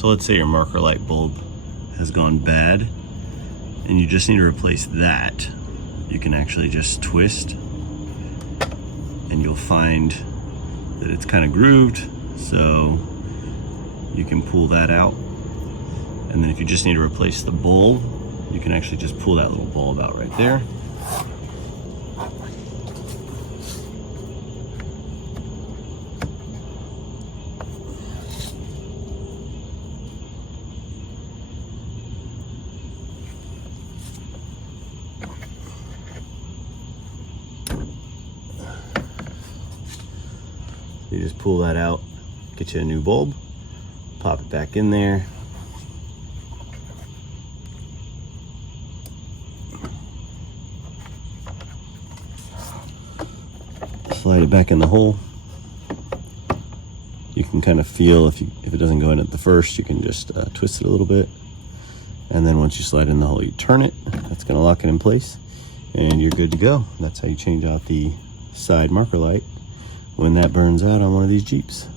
So let's say your marker light bulb has gone bad and you just need to replace that. You can actually just twist and you'll find that it's kind of grooved, so you can pull that out. And then if you just need to replace the bulb, you can actually just pull that little bulb out right there. You just pull that out, get you a new bulb, pop it back in there. Slide it back in the hole. You can kind of feel if it doesn't go in at the first, you can just twist it a little bit. And then once you slide in the hole, you turn it. That's gonna lock it in place and you're good to go. That's how you change out the side marker light when that burns out on one of these Jeeps.